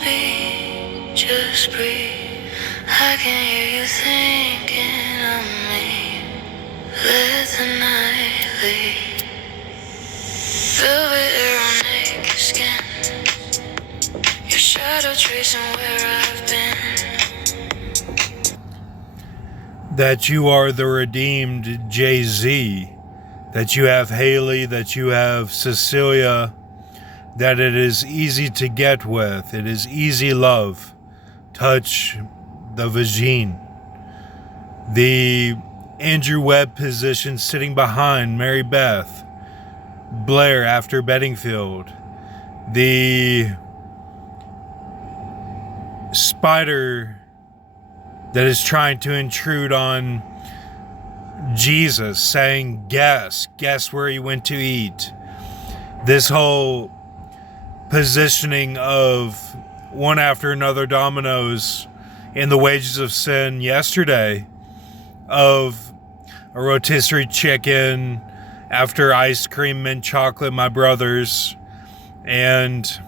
speak, just breathe. I can hear you thinking of me. Let the night lead. Velvet air on naked skin. Your shadow tracing where I've been. That you are the redeemed Jay-Z. That you have Haley, that you have Cecilia, that it is easy to get with. It is easy love. Touch the vagine. The Andrew Webb position sitting behind Mary Beth. Blair after Bedingfield. The spider that is trying to intrude on Jesus, saying, guess where he went to eat. This whole positioning of one after another dominoes in the wages of sin yesterday, of a rotisserie chicken after ice cream, mint chocolate, my brothers, and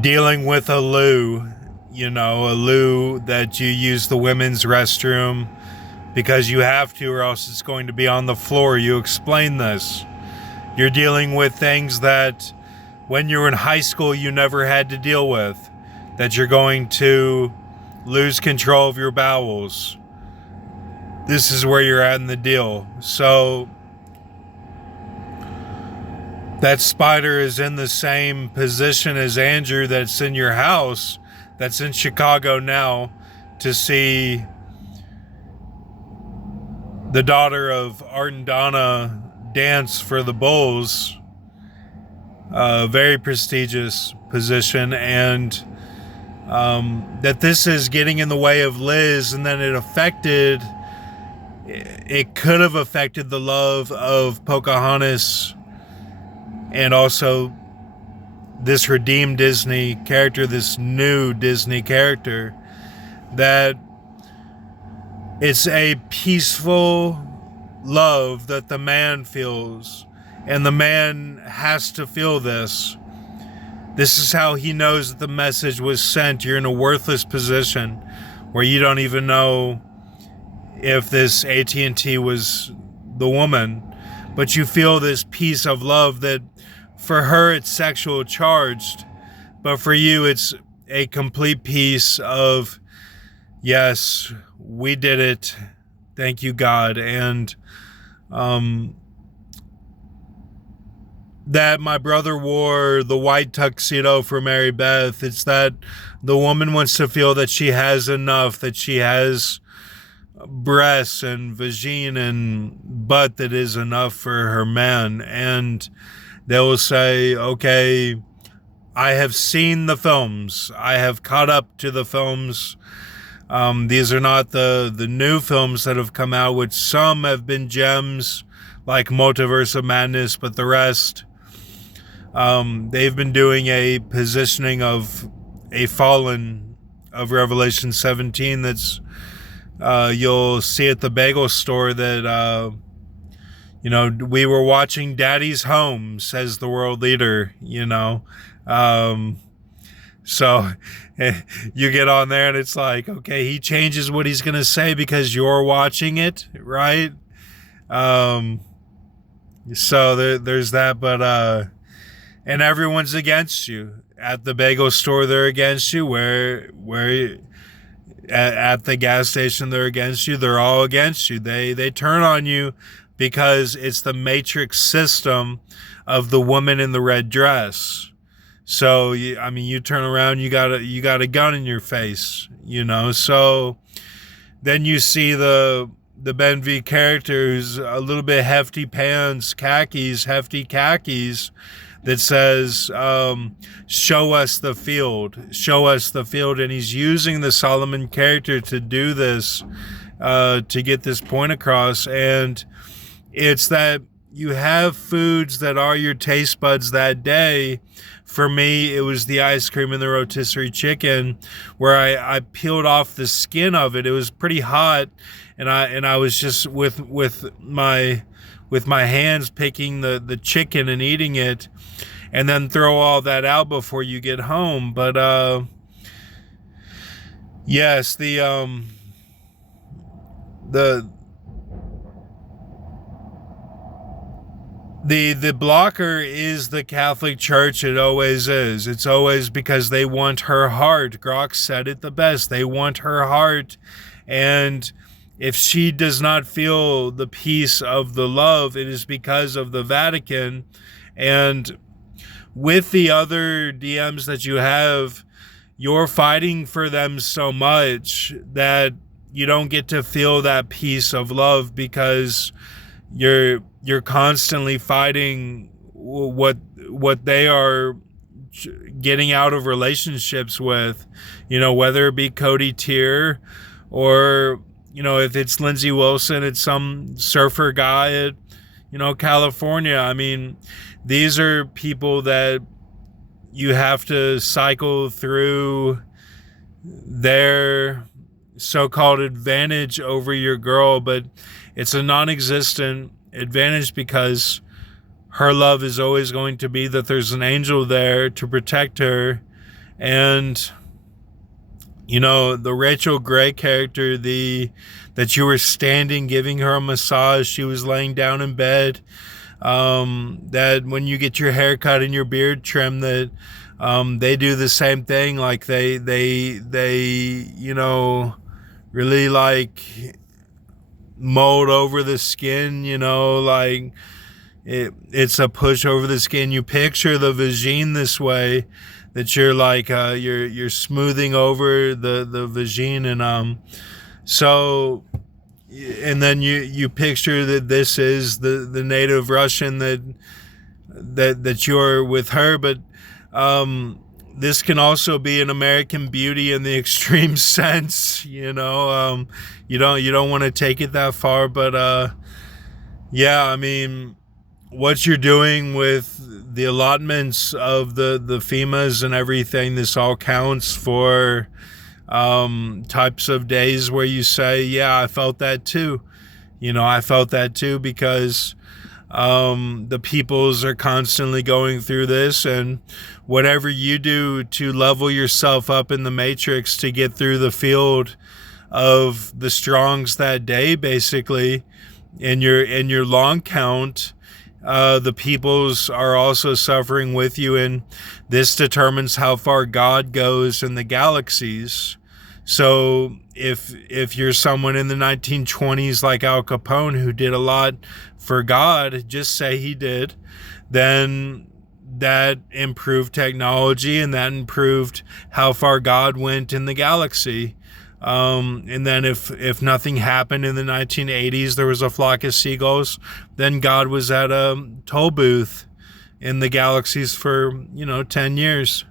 dealing with a loo, a loo that you use the women's restroom because you have to, or else it's going to be on the floor. You explain this. You're dealing with things that when you were in high school you never had to deal with, that you're going to lose control of your bowels. This is where you're at in the deal. So that spider is in the same position as Andrew that's in your house, that's in Chicago now, to see the daughter of Art and Donna dance for the Bulls. A very prestigious position, and that this is getting in the way of Liz, and then it could have affected the love of Pocahontas and also this redeemed Disney character, this new Disney character, that it's a peaceful love that the man feels, and the man has to feel this. This is how he knows that the message was sent. You're in a worthless position where you don't even know if this AT&T was the woman, but you feel this piece of love that for her it's sexual charged, but for you it's a complete piece of, yes, we did it, thank you God. And that my brother wore the white tuxedo for Mary Beth, it's that the woman wants to feel that she has enough, that she has breasts and vagine and butt that is enough for her man. And they will say, okay, I have seen the films, I have caught up to the films. These are not the new films that have come out, which some have been gems like Multiverse of Madness, but the rest, they've been doing a positioning of a fallen of Revelation 17 that's you'll see at the bagel store that we were watching Daddy's Home, says the world leader. So you get on there and it's like, okay, he changes what he's gonna say because you're watching it, right? So there's that, but and everyone's against you. At the bagel store, they're against you. Where at the gas station, they're against you. They're all against you. They turn on you because it's the matrix system of the woman in the red dress. So you turn around, you got a gun in your face, So then you see the Ben V character who's a little bit hefty pants, hefty khakis, that says, show us the field, and he's using the Solomon character to do this, to get this point across. And it's that you have foods that are your taste buds that day. For me, it was the ice cream and the rotisserie chicken, where I peeled off the skin of it. It was pretty hot, and I was just with my with my hands picking the chicken and eating it, and then throw all that out before you get home. But yes, the blocker is the Catholic Church. It always is. It's always because they want her heart. Grok said it the best. They want her heart. And if she does not feel the peace of the love, it is because of the Vatican. And with the other DMs that you have, you're fighting for them so much that you don't get to feel that peace of love, because you're constantly fighting what they are getting out of relationships with, whether it be Cody Tier, or if it's Lindsay Wilson, it's some surfer guy at California. I mean, these are people that you have to cycle through their so-called advantage over your girl, but it's a non-existent advantage, because her love is always going to be that there's an angel there to protect her. And the Rachel Gray character, that you were standing giving her a massage, she was laying down in bed, that when you get your hair cut and your beard trimmed, that they do the same thing. Like they really like mold over the skin, like it's a push over the skin. You picture the vagine this way, that you're like you're smoothing over the vagine, and so, and then you picture that this is the native Russian that you're with her. But this can also be an American Beauty in the extreme sense, you don't want to take it that far. But yeah, I mean, what you're doing with the allotments of the FEMAs and everything, this all counts for types of days where you say, yeah, I felt that too. I felt that too, because the peoples are constantly going through this, and whatever you do to level yourself up in the matrix to get through the field of the strongs that day, basically, in your long count, the peoples are also suffering with you, and this determines how far God goes in the galaxies. So if you're someone in the 1920s like Al Capone, who did a lot for God, just say he did, then that improved technology, and that improved how far God went in the galaxy. And then if nothing happened in the 1980s, there was a flock of seagulls, then God was at a toll booth in the galaxies for 10 years.